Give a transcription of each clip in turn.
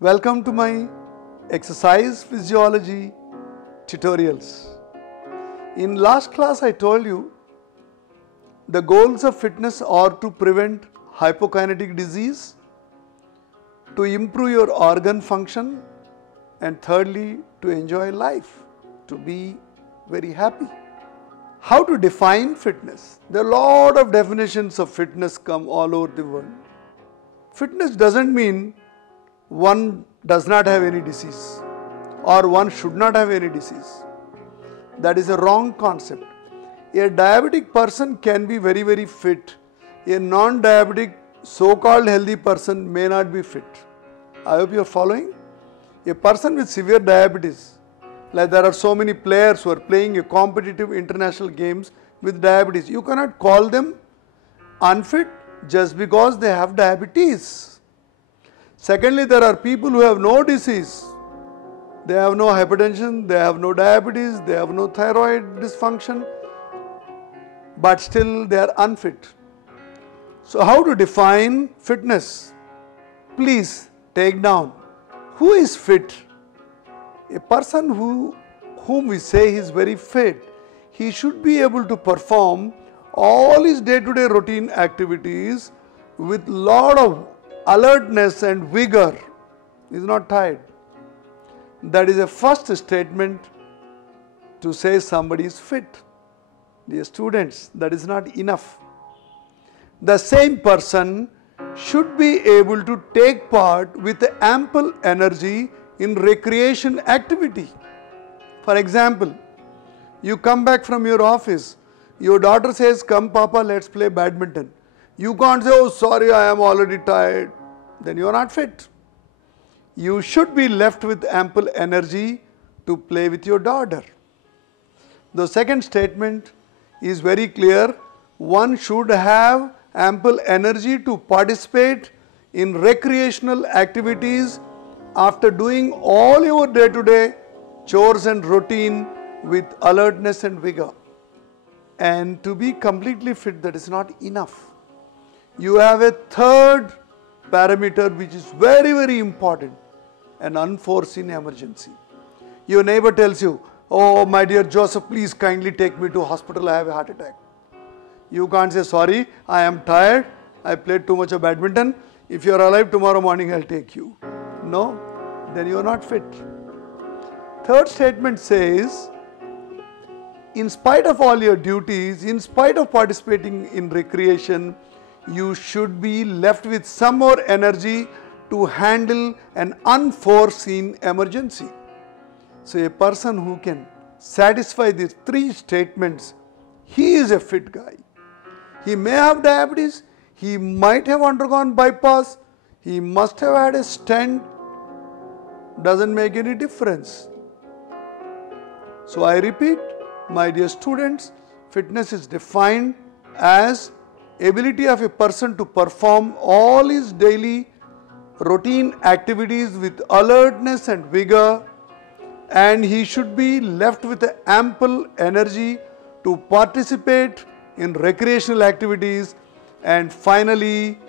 Welcome to my exercise physiology tutorials. In last class I told you the goals of fitness are to prevent hypokinetic disease, to improve your organ function, and thirdly to enjoy life, to be very happy. How to define fitness? There are a lot of definitions of fitness come all over the world. Fitness doesn't mean one does not have any disease or one should not have any disease. That is a wrong concept. A diabetic person can be very fit. A non-diabetic so-called healthy person may not be fit. I hope you are following. A person with severe diabetes, like there are so many players who are playing a competitive international games with diabetes, you cannot call them unfit just because they have diabetes. Secondly, there are people who have no disease. They have no hypertension, they have no diabetes, they have no thyroid dysfunction, but still they are unfit. So how to define fitness? Please take down. Who is fit? A person whom we say is very fit, he should be able to perform all his day-to-day routine activities with lot of alertness and vigor. He is not tired. That is a first statement to say somebody is fit. Dear students, that is not enough. The same person should be able to take part with ample energy in recreation activity. For example, you come back from your office, your daughter says, "Come Papa, let's play badminton." You can't say, "Oh sorry, I am already tired." Then you are not fit. You should be left with ample energy to play with your daughter. The second statement is very clear. One should have ample energy to participate in recreational activities after doing all your day-to-day chores and routine with alertness and vigor. And to be completely fit, that is not enough. You have a third parameter which is very important, an unforeseen emergency. Your neighbor tells you, "Oh my dear Joseph, please kindly take me to hospital, I have a heart attack." You can't say, "Sorry, I am tired, I played too much of badminton, if you are alive tomorrow morning I'll take you." No, then you are not fit. Third statement says, in spite of all your duties, in spite of participating in recreation, you should be left with some more energy to handle an unforeseen emergency. So a person who can satisfy these three statements, he is a fit guy. He may have diabetes, he might have undergone bypass, he must have had a stent, doesn't make any difference. So I repeat, my dear students, fitness is defined as ability of a person to perform all his daily routine activities with alertness and vigor, and he should be left with ample energy to participate in recreational activities, and finally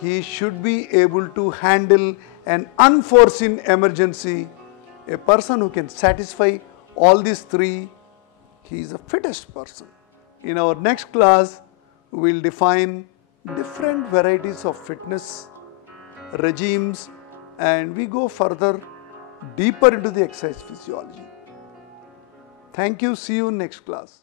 he should be able to handle an unforeseen emergency. A person who can satisfy all these three, he is the fittest person. In our next class, we will define different varieties of fitness regimes, and we go further deeper into the exercise physiology. Thank you. See you in next class.